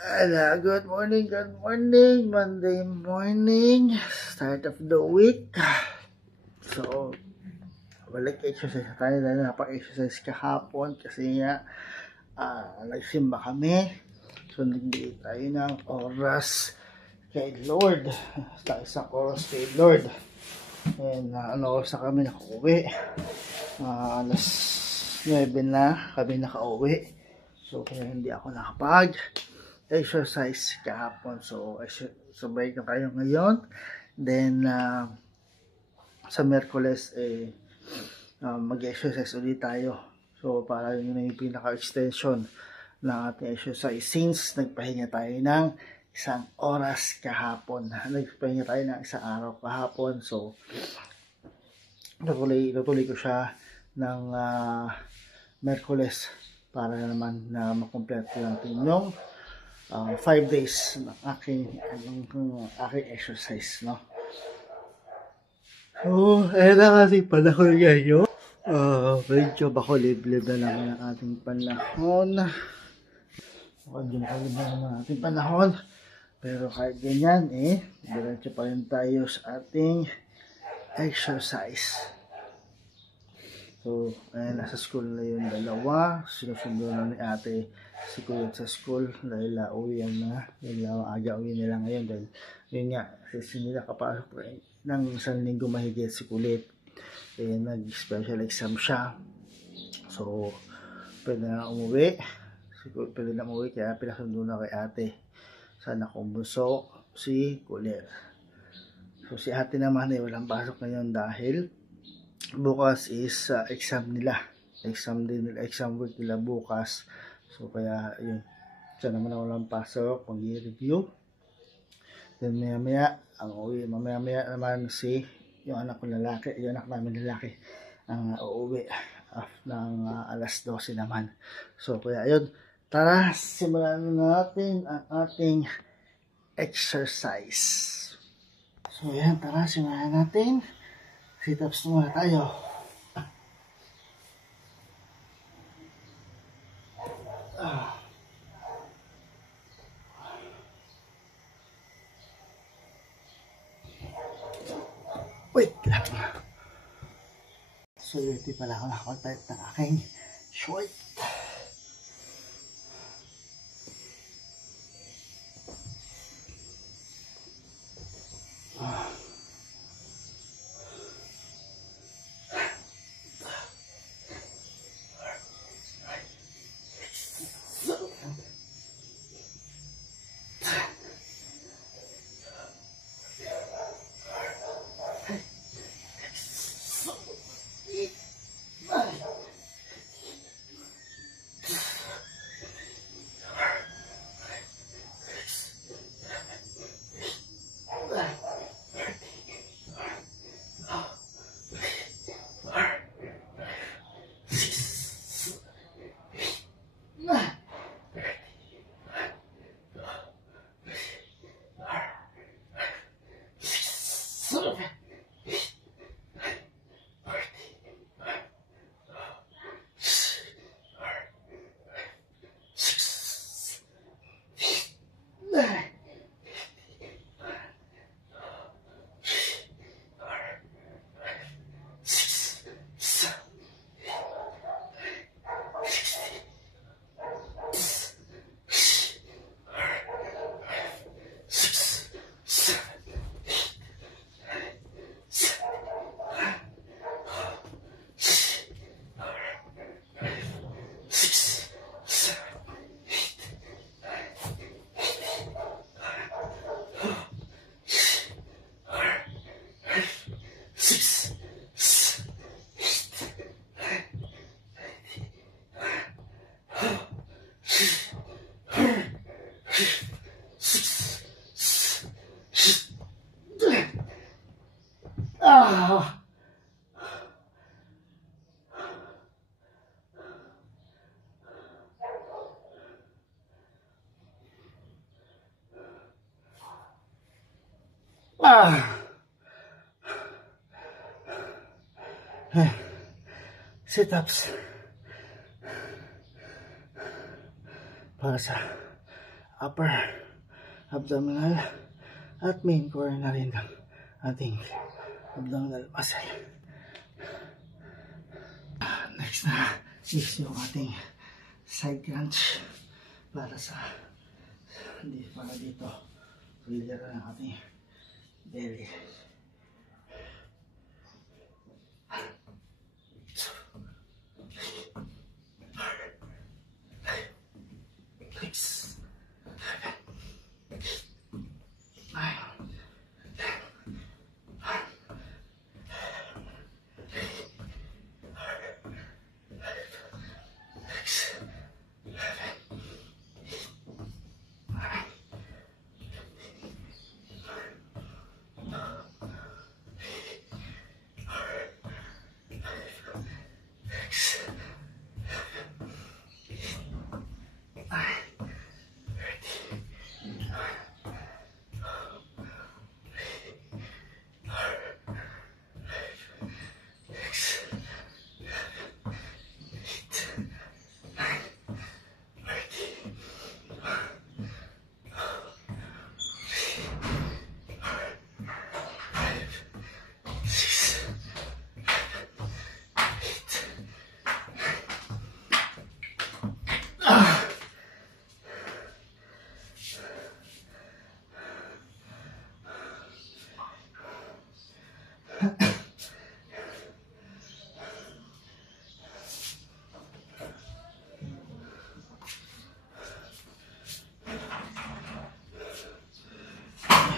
Good morning, Monday morning, start of the week. So, balik exercise tayo dahil napaka-exercise kahapon kasi nga nagsimba kami. So, nagbigay tayo ng oras kay Lord. Isang oras kay Lord. And oras na kami nakauwi. Alas 9 na kami nakauwi. So, kaya hindi ako nakapag-exercise kahapon. So, sabay na tayo ngayon. Then, sa Miyerkules, mag-exercise ulit tayo. So, para yun na yung pinaka-extension ng ating exercise. Since nagpahinga tayo ng isang oras kahapon. Nagpahinga tayo ng isang araw kahapon. So, natuloy ko siya ng Miyerkules para naman na makumpleto natin yung 5 days ng aking exercise, no? So, ayun na kasi panahon ngayon. Medyo bakulib-lib na naman ang ating panahon. Medyo bakulib na naman ang ating panahon. Pero kahit ganyan, diretso pa rin tayo sa ating exercise. So, nasa school na yung dalawa. Sinusundo na ni ate si Kuya sa school dahil uwi na. Aga uwi nila ngayon dahil yun nga, kasi nila kapasok ng isang linggo mahigit si Kulit. Nag-special exam siya. So, pwede na umuwi. Pwede na umuwi kaya pinasundo na kay ate. Sana kumbuso si Kulit. So, si ate naman walang pasok ngayon dahil bukas is exam nila. Exam week nila bukas. So, kaya yun. Siya naman walang pasok. Mag-review. Then, maya-maya naman yung anak ko lalaki, yung anak namin lalaki, ang uuwi ng alas 12 naman. So, kaya yun. Tara, simulan natin ang ating exercise. So, yan. Tara, simulan natin. Sit-ups muna tayo. Wait lang. So, hindi pala ako nakapagpalit ng aking short. Sit-ups para sa upper abdominal at main core na rin ng ating abdominal muscle. Next is yung ating side crunch para dito clear ang ating belly.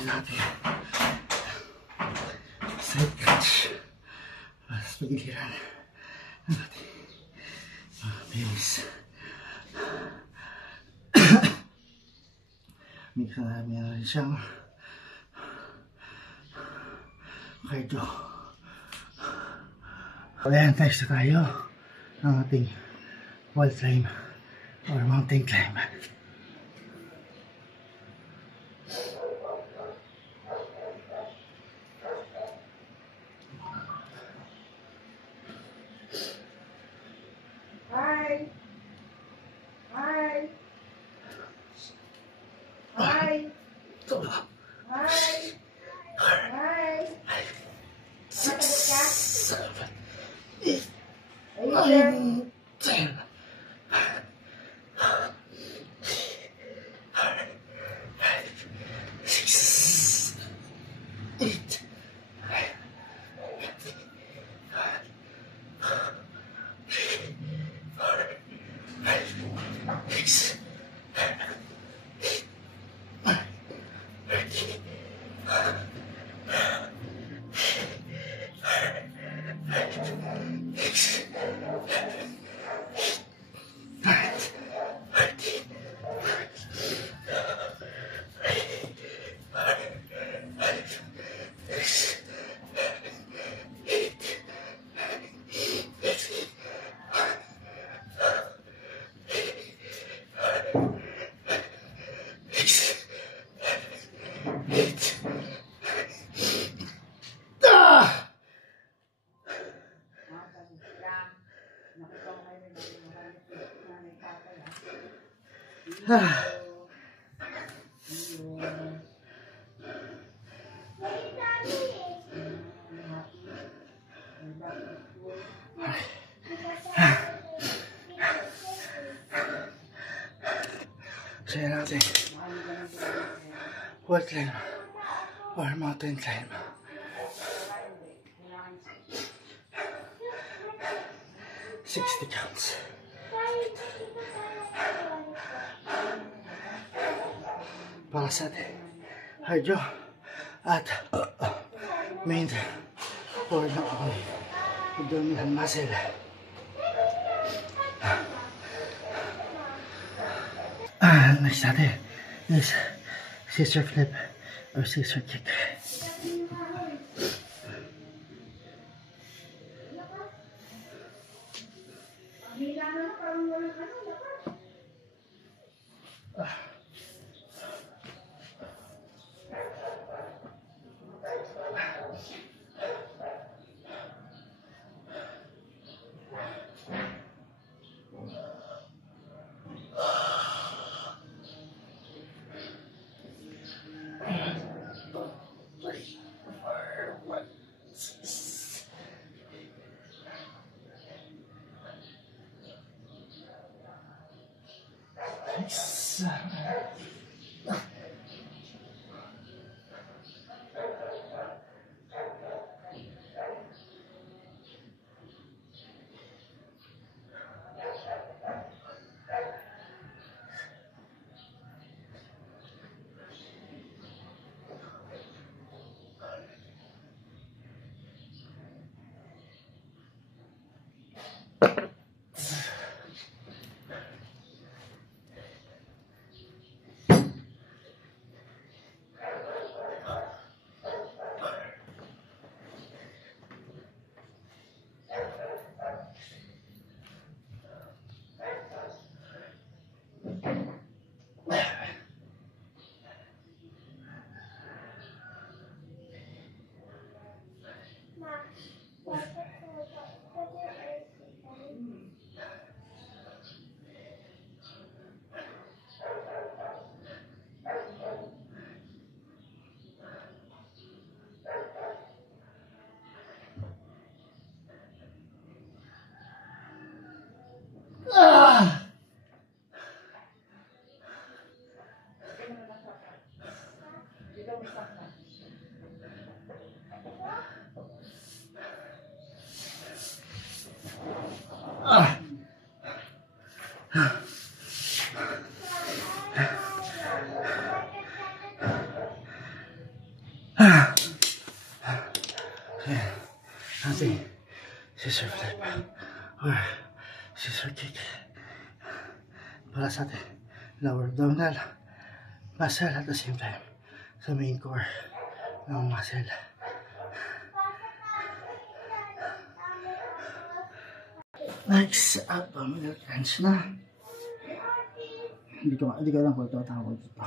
Natin side crunch para sa pagiliran ng ating pelvis. May rin siyang cardio. Ayan, next na tayo ng ating wall climb or mountain climb. Saya natin wall climb or mountain climb. Sixty counts. Para sa atin cardio at main core ng abdominal muscle. Next natin is scissor flip or scissor kick. Nice. Nothing. Scissor flip or scissor kick para sa atin lower abdominal muscle at the same time sa main core ng muscle. Next, abdominal crunch na. Hindi ko alam kung ito tawag dito.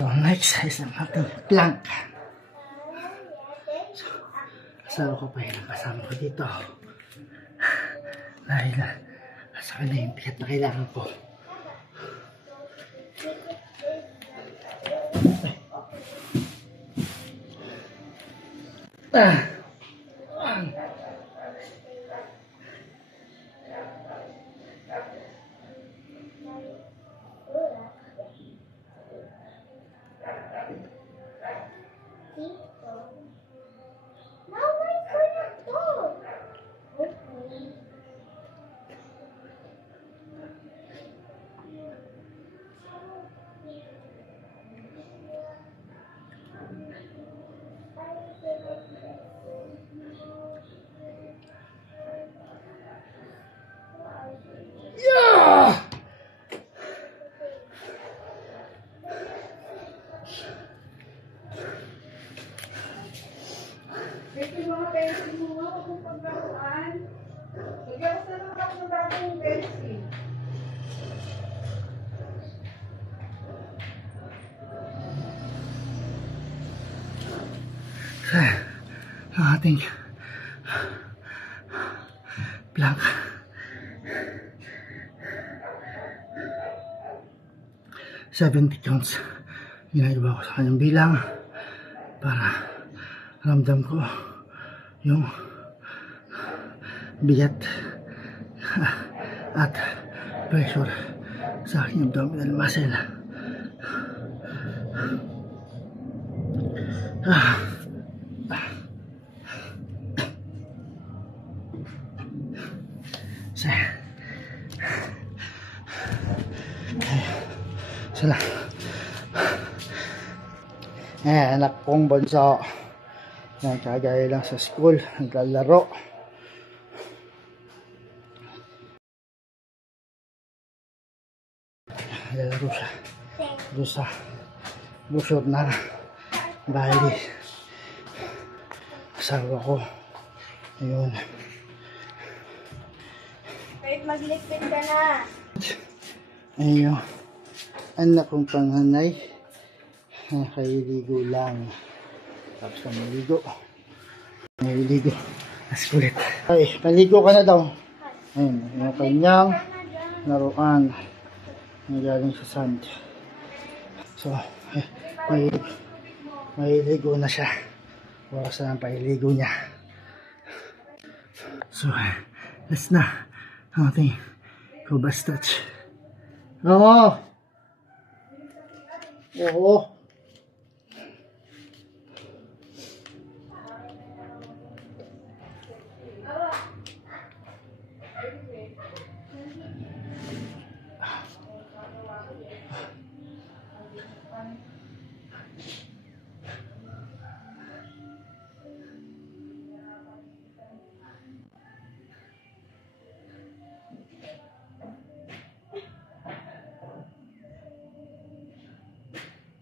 So, next is ang ating plank. So, kasama ko pa yun ang kasama ko dito. Dahil sa kanya yung bigat na kailangan ko. ating plank. $70 counts ginagawa ko sa kanyang bilang para ramdam ko yung bigat at pressure sa aking abdominal muscle. Sila anak kong bunso nagkagaya lang sa school, naglalaro. Naglalaro siya doon sa busog na bahay. Asawa ko ayun, kahit magligpit ka na. ayun, anak kong panganay nakahiligo lang, tapos na maligo as kulit. Ay, maligo ka na daw. Ayun, yung kanyang laruan nagaling sa sand. So mahiligo na siya, oras na ang pahiligo niya. So that's na ang ating cobra stretch. Oo,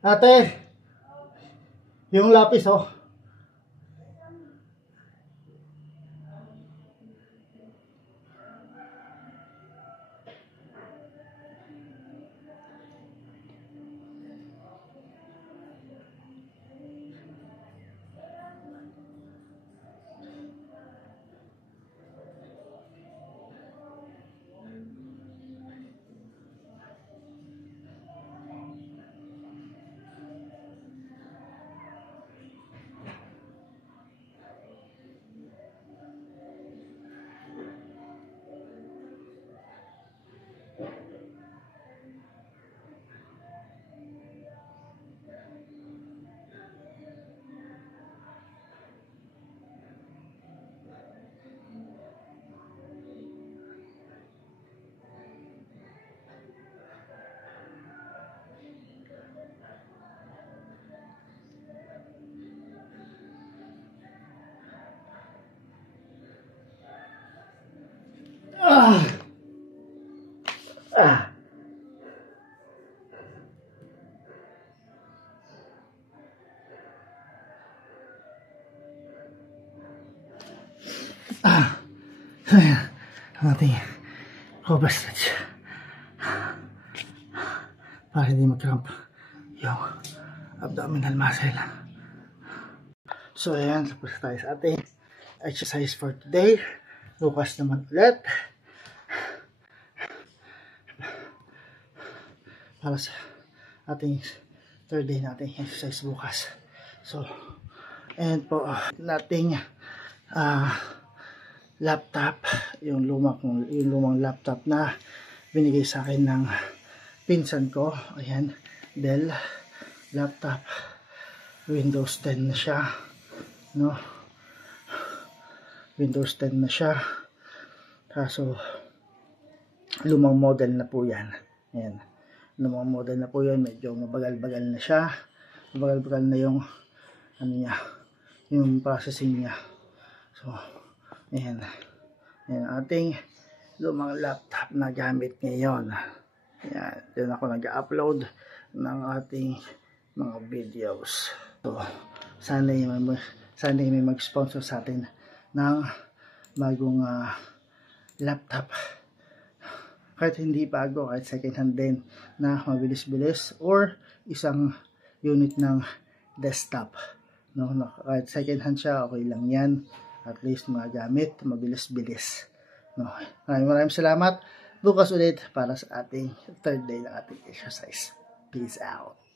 ate, yung lapis oh. Ayan, ang ating cobra stretch para hindi mag-cramp yung abdominal muscle. So ayan, tapos tayo sa ating exercise for today. Bukas naman ulit para sa ating third day nating exercise bukas. So and po nating laptop, yung lumang laptop na binigay sa akin ng pinsan ko. Ayan, Dell laptop, Windows 10 na siya, no? Windows 10 na siya, kaso lumang model na po yan. Ayan, lumang model na po yan, medyo mabagal-bagal na siya, mabagal-bagal na yung ano niya, yung processing niya. So ayan, ayan ating lumang laptop na gamit ngayon. Ayan, dyan ako nag-upload ng ating mga videos. So sana may mag-sponsor sa atin ng bagong laptop, kahit hindi bago, kahit second hand din na mabilis-bilis, or isang unit ng desktop No, kahit second hand siya, okay lang yan. At least mga gamit, mabilis-bilis. No, maraming salamat. Bukas ulit para sa ating third day ng ating exercise. Peace out.